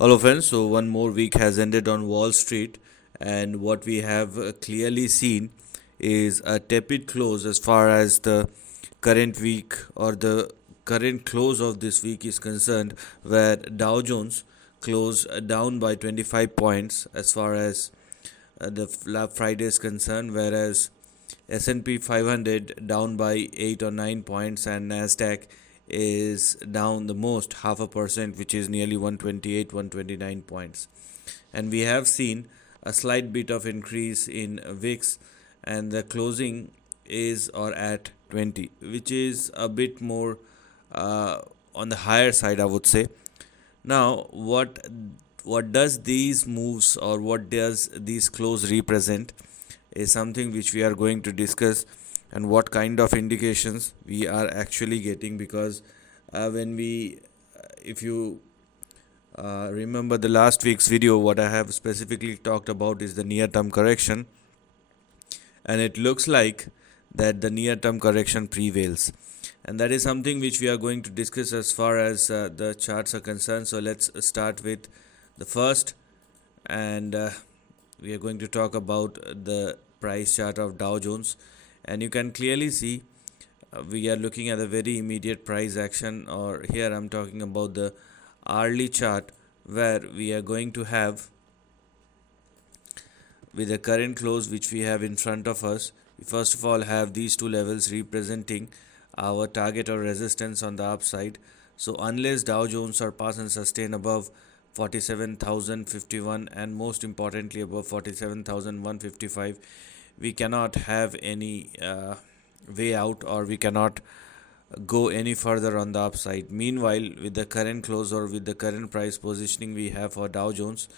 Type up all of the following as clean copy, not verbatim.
Hello, friends. So, one more week has ended on Wall Street, and what we have clearly seen is a tepid close as far as the current week or the current close of this week is concerned, where Dow Jones closed down by 25 points as far as the Friday is concerned, whereas S&P 500 down by 8 or 9 points and Nasdaq is down the most, half a percent, which is nearly 128 129 points. And we have seen a slight bit of increase in VIX, and the closing is or at 20, which is a bit more uh, on the higher side, I would say. Now, what does these moves or what does these close represent is something which we are going to discuss, and what kind of indications we are actually getting, because when we if you remember the last week's video, what I have specifically talked about is the near term correction, and it looks like that the near term correction prevails, and that is something which we are going to discuss as far as the charts are concerned. So let's start with the first, and we are going to talk about the price chart of Dow Jones, and you can clearly see we are looking at a very immediate price action, or here I'm talking about the hourly chart, where we are going to have, with the current close which we have in front of us, we first of all have these two levels representing our target or resistance on the upside. So unless Dow Jones surpass and sustain above 47,051, and most importantly above 47,155, we cannot have any way out, or we cannot go any further on the upside. Meanwhile, with the current close or with the current price positioning we have for Dow Jones,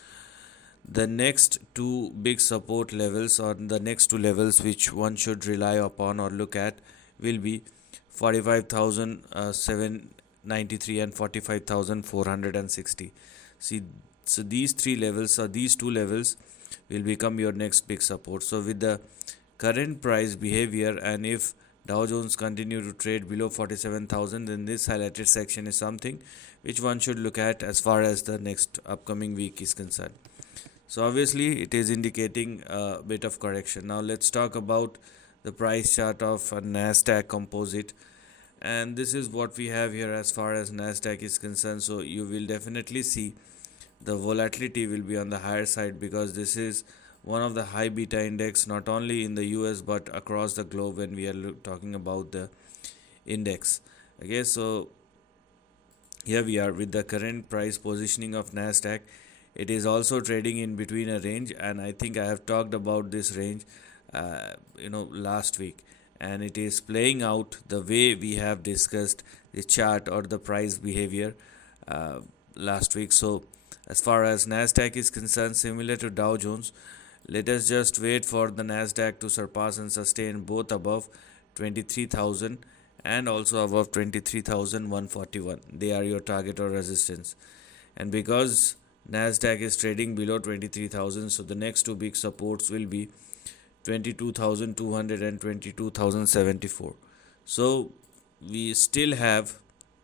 the next two big support levels, or the next two levels which one should rely upon or look at, will be 45,793 and 45,460. See, so these three levels, or these two levels, will become your next big support. So with the current price behavior, and if Dow Jones continue to trade below 47,000, then this highlighted section is something which one should look at as far as the next upcoming week is concerned. So obviously it is indicating a bit of correction. Now let's talk about the price chart of a Nasdaq Composite, and this is what we have here as far as Nasdaq is concerned. So you will definitely see the volatility will be on the higher side, because this is one of the high beta index, not only in the US but across the globe when we are talking about the index. Okay, so here we are with the current price positioning of Nasdaq. It is also trading in between a range, and I think I have talked about this range last week, and it is playing out the way we have discussed the chart or the price behavior last week. So as far as Nasdaq is concerned, similar to Dow Jones, let us just wait for the Nasdaq to surpass and sustain both above 23,000 and also above 23,141. They are your target or resistance. And because Nasdaq is trading below 23,000, so the next two big supports will be 22,200 and 22,074. So we still have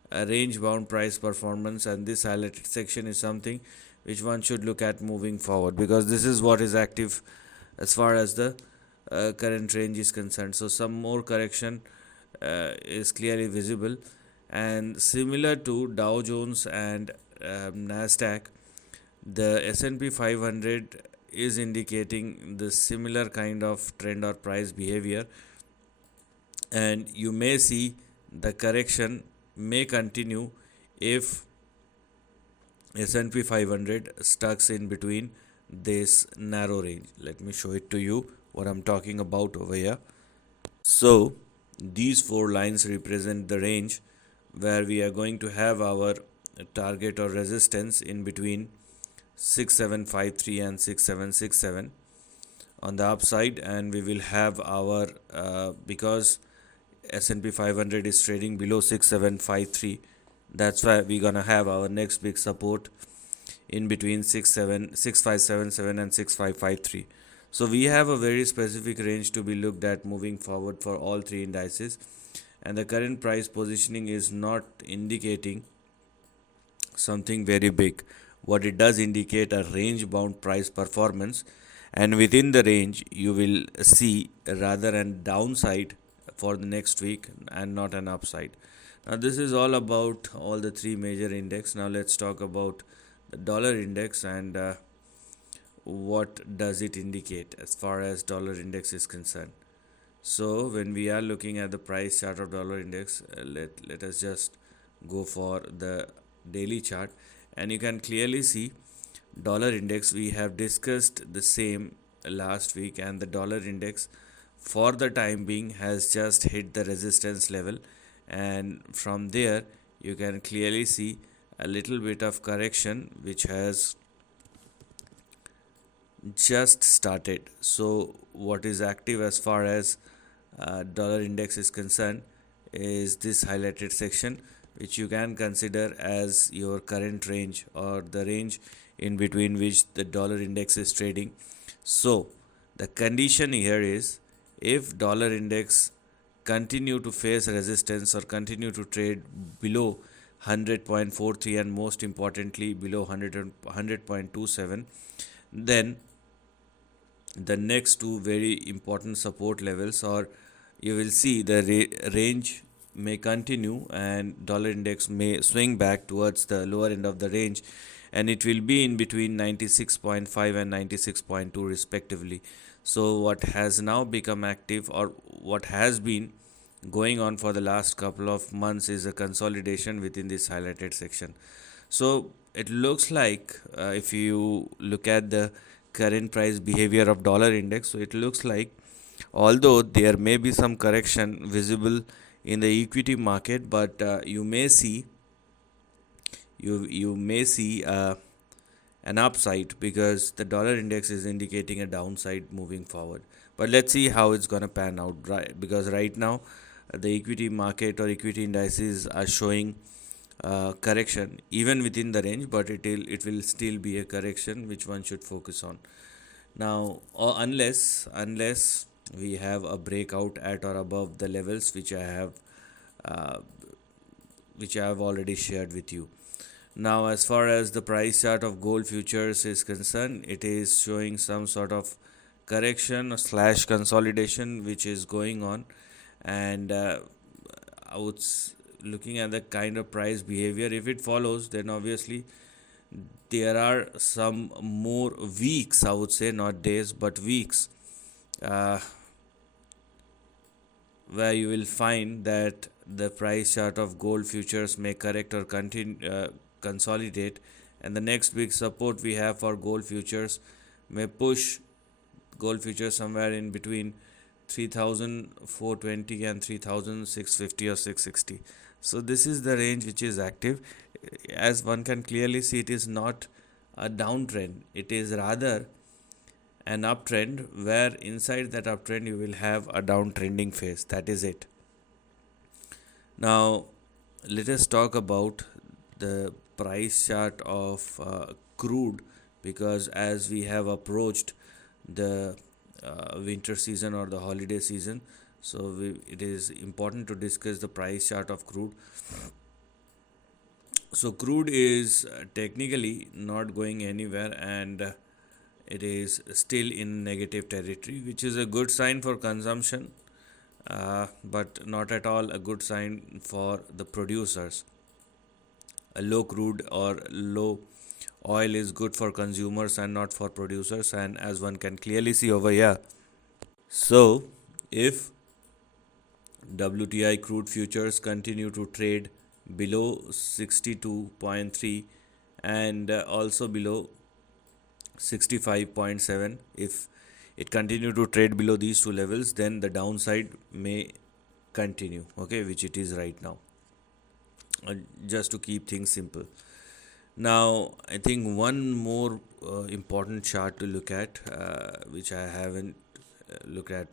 a range bound price performance, and this highlighted section is something which one should look at moving forward, because this is what is active as far as the current range is concerned. So some more correction is clearly visible, and similar to Dow Jones and Nasdaq, the S&P 500 is indicating the similar kind of trend or price behavior, and you may see the correction may continue if S&P 500 stucks in between this narrow range. Let me show it to you what I'm talking about over here. So these four lines represent the range where we are going to have our target or resistance in between 6753 and 6767 on the upside, and we will have our because S&P 500 is trading below 6753, that's why we're gonna have our next big support in between 6577 and 6553. So we have a very specific range to be looked at moving forward for all three indices, and the current price positioning is not indicating something very big. what it does indicate a range bound price performance, and within the range you will see rather an downside for the next week and not an upside. Now this is all about all the three major index. Now let's talk about the dollar index and what does it indicate as far as dollar index is concerned. So when we are looking at the price chart of dollar index, let us just go for the daily chart, and you can clearly see dollar index. We have discussed the same last week, and the dollar index for the time being has just hit the resistance level, and from there you can clearly see a little bit of correction which has just started. So what is active as far as dollar index is concerned is this highlighted section, which you can consider as your current range or the range in between which the dollar index is trading. So the condition here is, if dollar index continue to face resistance or continue to trade below 100.43 and most importantly below 100.27, then the next two very important support levels, or you will see the range may continue and dollar index may swing back towards the lower end of the range, and it will be in between 96.5 and 96.2 respectively. So what has now become active, or what has been going on for the last couple of months, is a consolidation within this highlighted section. So it looks like, if you look at the current price behavior of dollar index, so it looks like although there may be some correction visible in the equity market, but you may see an upside, because the dollar index is indicating a downside moving forward. But let's see how it's going to pan out, right? Because right now the equity market or equity indices are showing correction even within the range, but it will still be a correction which one should focus on. Now, or unless we have a breakout at or above the levels uh, which I have already shared with you. Now, as far as the price chart of gold futures is concerned, it is showing some sort of correction slash consolidation which is going on, and I would looking at the kind of price behavior, if it follows, then obviously there are some more weeks, I would say, not days but weeks, uh, where you will find that the price chart of gold futures may correct or consolidate, and the next big support we have for gold futures may push gold futures somewhere in between 3420 and 3650 or 660. So this is the range which is active. As one can clearly see, it is not a downtrend, it is rather an uptrend, where inside that uptrend you will have a downtrending phase. That is it. Now let us talk about the price chart of crude, because as we have approached the winter season or the holiday season, so it is important to discuss the price chart of crude. So crude is technically not going anywhere, and it is still in negative territory, which is a good sign for consumption, but not at all a good sign for the producers. A low crude or low oil is good for consumers and not for producers, and as one can clearly see over here. So if WTI crude futures continue to trade below 62.3 and also below 65.7, if it continue to trade below these two levels, then the downside may continue, okay, which it is right now, just to keep things simple. Now I think one more important chart to look at, which I haven't looked at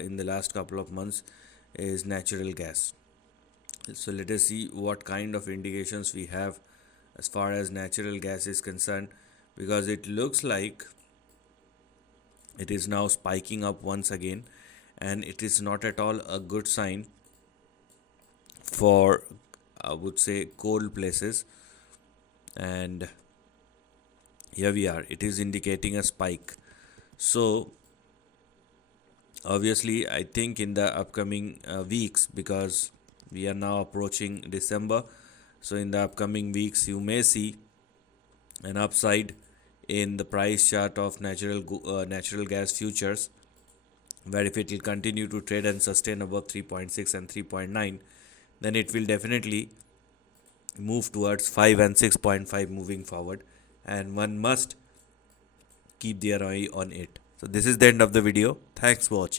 in the last couple of months, is natural gas. So let us see what kind of indications we have as far as natural gas is concerned, because it looks like it is now spiking up once again, and it is not at all a good sign for, I would say, cold places. And Here we are, it is indicating a spike. So obviously, I think in the upcoming weeks, because we are now approaching December, so in the upcoming weeks you may see an upside in the price chart of natural gas futures, where if it will continue to trade and sustain above 3.6 and 3.9, then it will definitely move towards 5 and 6.5 moving forward, and one must keep their eye on it. So this is the end of the video. Thanks for watching.